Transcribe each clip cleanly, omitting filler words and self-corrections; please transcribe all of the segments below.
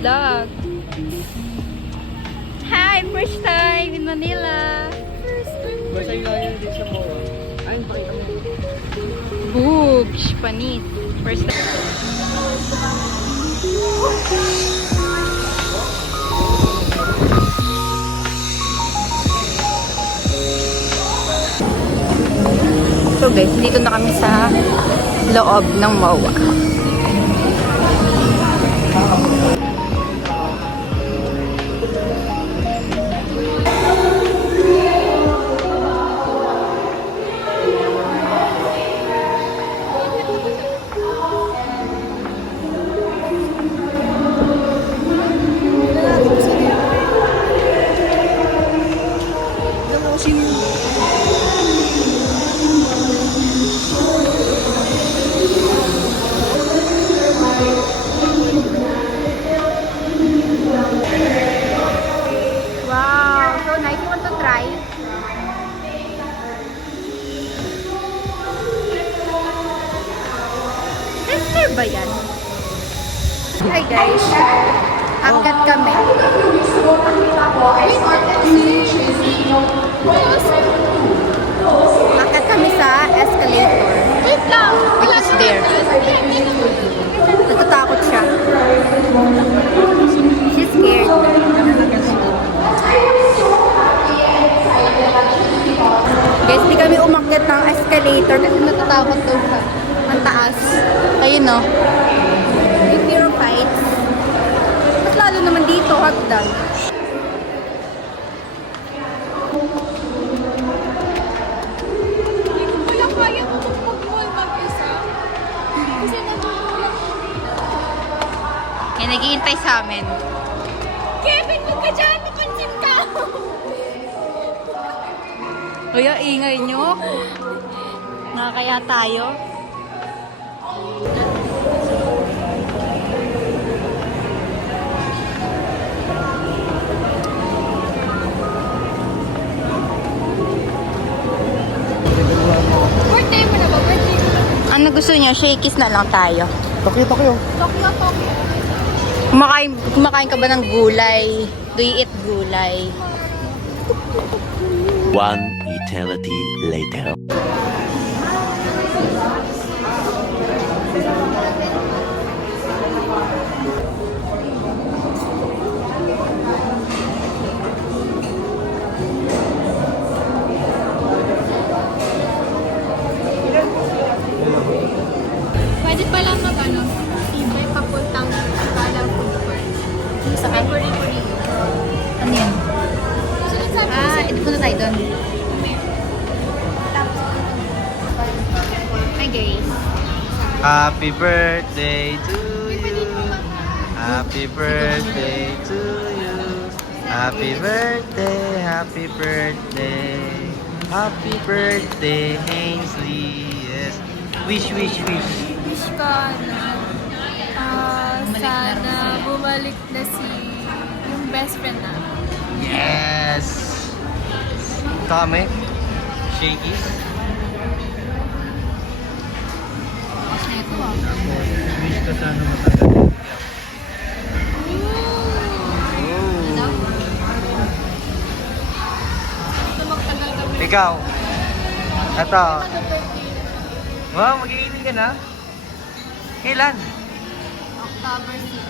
vlog. Hi! First time in Manila. First time lang yun din sa Moro. Ayun, pakita mo. Boobs, panis. First time. So guys, dito na kami sa loob ng MOA. Wow, so nice. You want to try? Tester ba yan? Hi guys, angkat kami. Angkat kami sa escalator. Wait lang! Which is there. Natatakot siya. She's scared. Guys, di kami umakyat ng escalator kasi natatakot daw siya. Ang taas. Ayun no. Yung fear of heights. Mas lalo naman dito, hagdan. Wala kaya ko mag-mall mag-isa. Kasi nagulak ko dito. Yan, naghihintay sa amin. Kevin, huwag ka dyan! Napansin ka! Kuya, ingay nyo. Nakakaya tayo. Birthday mo na ba? Birthday mo na ba? Ano gusto nyo? Shakies na lang tayo. Tokyo. Tokyo. Kumakain ka ba ng gulay? Do you eat gulay? One eternity later. Pwede pala mag-ano, tibay papuntang Kalang Food Court. Sa Puri-Puri. Ano yan? Sunod sa Ito po na tayo doon. Hi guys. Happy birthday to you. Happy birthday to you. Happy birthday, happy birthday. Happy birthday, Ainsley. Yes. Wish. wish ko na sana bumalik na yung best friend na. Yes. Ito kami. Shakies. Wish ko sana matagal. Ito magtagal kami. Ikaw. Ito. Wow, mag-iinit ka na? Kailan? October 6.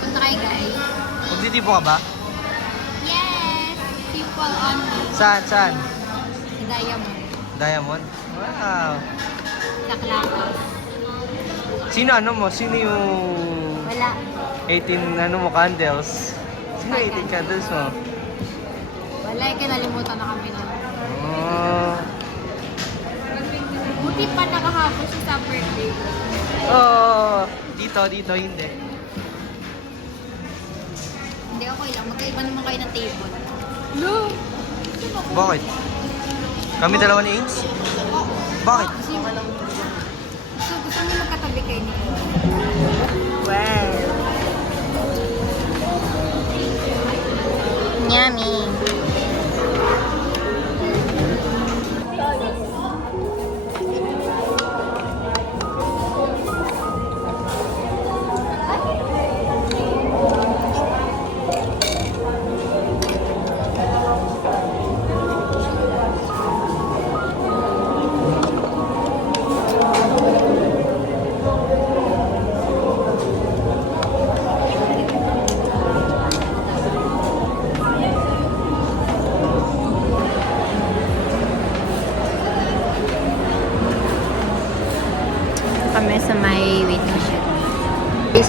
Punta kayo guys. Magtitipo ka ba? Yes! People only. Saan? Sa Diamond. Diamond? Wow. Sa Clacao. Sino yung Wala. 18 candles? Sino 18 candles mo? Wala, kinalimutan na kami nun. Oh. Buti pa nakahabol siya sa birthday. Oh, dito hindi. Hindi, okay lang. Magkaiba naman kayo ng table. No! Bakit? Kami dalawa ni Ains? Bakit? Gusto niyo magkatabi kayo niya. Wow. Yummy.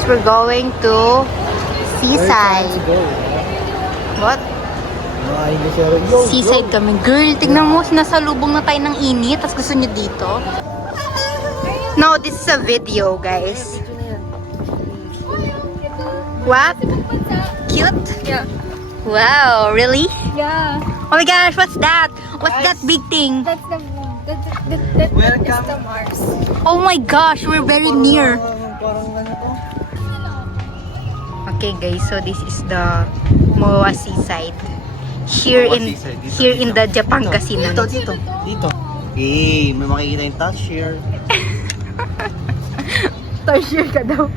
we're going to Seaside. What? Seaside kami. Girl, tignan mo, sinasalubong na tayo ng init. Tapos gusto nyo dito? No, this is a video, guys. What? Cute? Yeah. Wow, really? Yeah. Oh my gosh, what's that? What's that big thing? That's the moon. That is the Mars. Oh my gosh, we're very near. Okay guys, so this is the Moa Seaside. Here in the Japangasinan. Dito. Eh, may makikita yung touch here. Tertiary ka daw.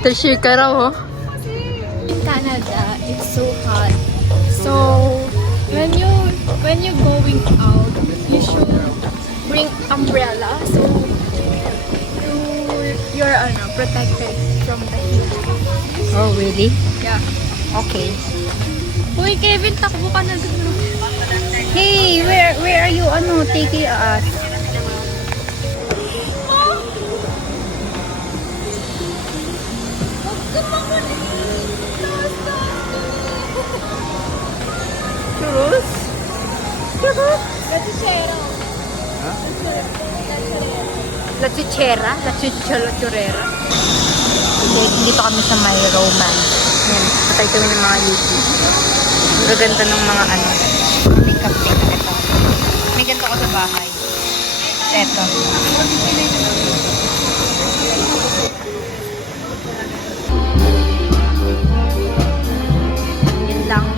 Tertiary ka raw, oh. In Canada, it's so hot. So when you going out, you should bring umbrella so you're protected from the heat. Oh, really? Yeah. Okay. Uy, Kevin, takbo ka na dun. Hey, where are you taking us? Churros? La Chuchera? La Chuchurera? Okay, dito kami sa may romance. Yan, patay kami ng mga YouTube. Ang gaganda ng mga makeup thing. Ito. May ganito ko sa bahay. Ito. Yun lang.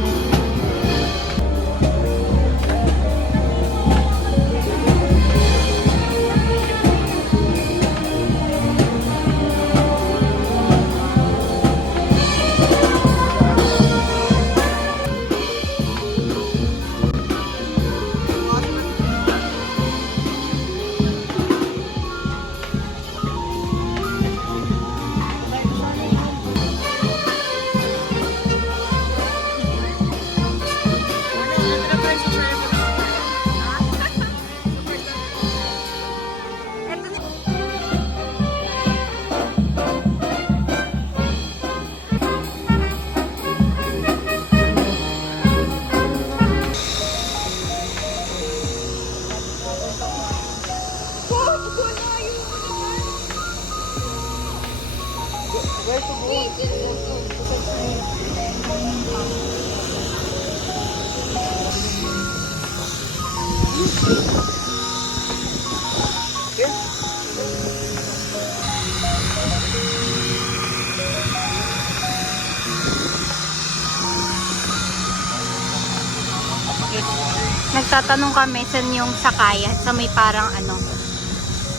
Nagtatanong kami saan yung sakayan, sa may parang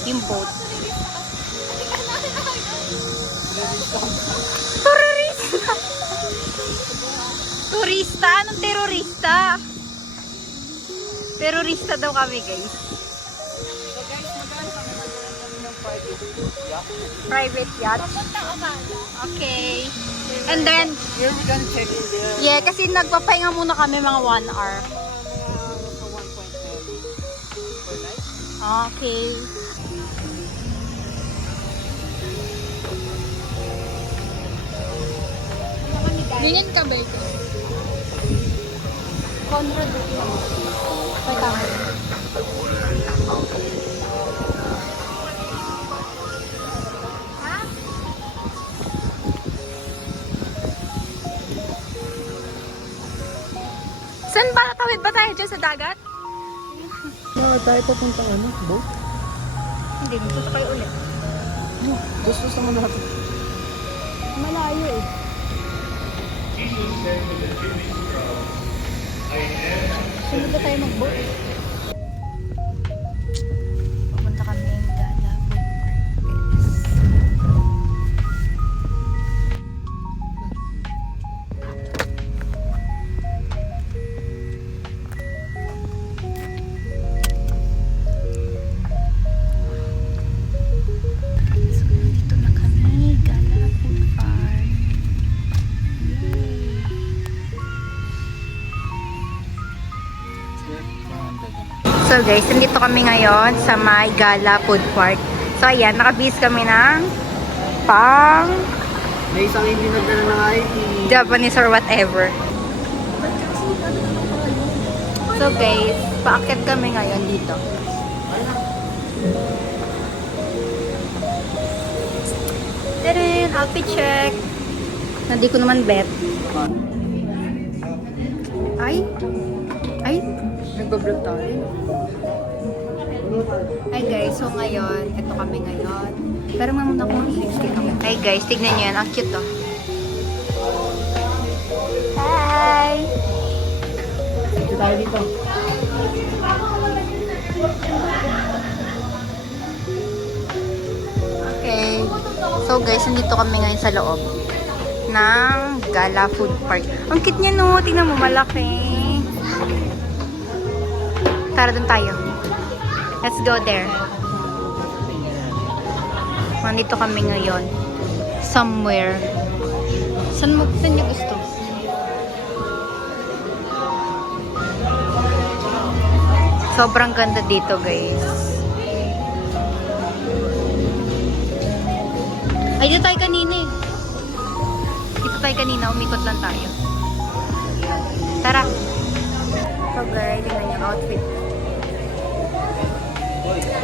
yung boat. Terorista! Turista? Anong terorista? Terorista daw kami, guys. Private yacht? Okay. And then, Here we gonna check in there. yeah, kasi nagpapahinga muna kami mga 1 hour. Okay. Ganyan ka ba ito? Conrad. May tama. Saan ba? Tawid ba tayo dyan sa dagat? Tayo papuntang boat? Hindi, magsusakay ulit. Gusto naman natin. Malayo eh. Sunod na tayo mag-boat. Pupunta kami ng Gala. So, dito na kami. Gala Food Farm. So guys, nandito kami ngayon sa may Gala Food Park. So, ayan, nakabis kami ng pang May isang hindi nagdala ng ID. Japanese or whatever. So guys, paakyat kami ngayon dito. Tadaan! Outfit check! Hindi ko naman bet. Ay! Nagbablog tayo. Hi guys, so ngayon, ito kami ngayon. Pero nga muna akong lipstick ako. Hi guys, tignan nyo yan. Ang cute oh. Hi! Dito tayo dito. Okay. So guys, nandito kami ngayon sa loob ng Gala Food Park. Ang cute niya no, tingnan mo, malaki. Tara dun tayo. Let's go there. Nandito kami ngayon. Somewhere. Saan niyo gusto? Sobrang ganda dito, guys. Ay, dito tayo kanina eh. Dito tayo kanina, umikot lang tayo. Tara. So guys, tingnan yung outfit.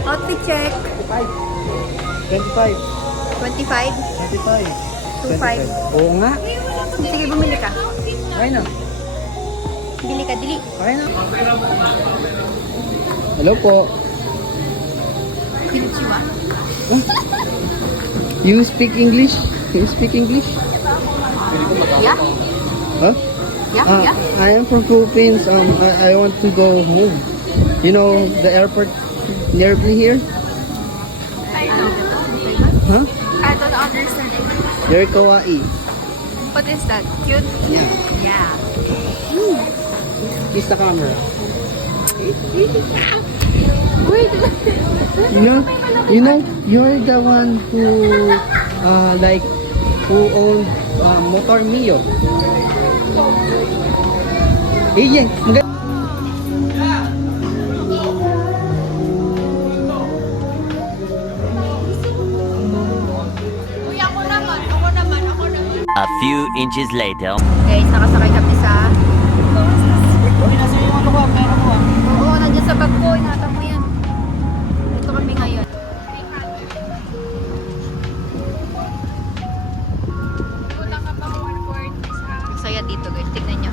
Outfit check. 25. 25? 25. 25. Oo nga. Sige, bumili ka. Kaya na. Bili ka, dili. Kaya na. Hello po. Konnichiwa. You speak English? Can you speak English? Yeah? Huh? Yeah? I am from Philippines. I want to go home. You know the airport nearby here? Huh? I don't understand it. Very kawaii. What is that? Cute? Yeah. Yeah. Kiss the camera. Wait. You're the one who who owned Motor Mio. Iya, A few inches later. Guys, nakasakay kami sa... Oo, nandiyan sa bag ko. Inatang mo yan. Ito kami ngayon. Masaya dito guys. Tignan nyo.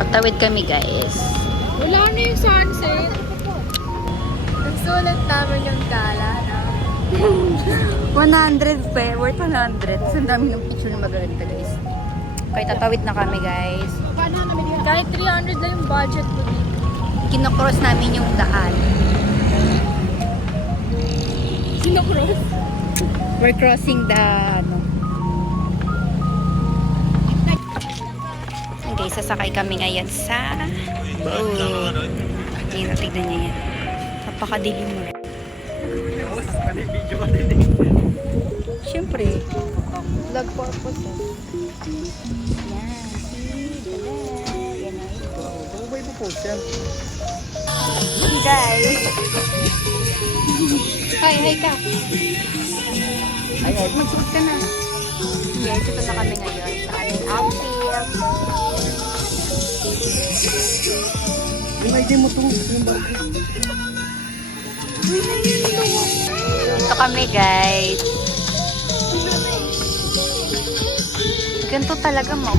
Patawid kami guys. Wala na yung sunset. Nagsulat namin yung gala na. 100 pe, worth 100. Ang dami ng picture na magaganda guys. Okay, tatawid na kami guys. Kahit 300 lang yung budget ko dito. Kinocross namin yung daan. Sinocross? We're crossing the Okay, sasakay kami ngayon sa Ayan, tignan niyo yan. Napakadilim mo rin. Siyempre, vlog purpose eh. Yan, see, dala. Yan na ito. Sabay po post yan. Guys. Hi ka. Ay, Magsuot ka na. Guys, ito na kami ngayon sa aming outfit. yung ID mo to. Yung bagay. Ito kami guys. Ganito talaga mo.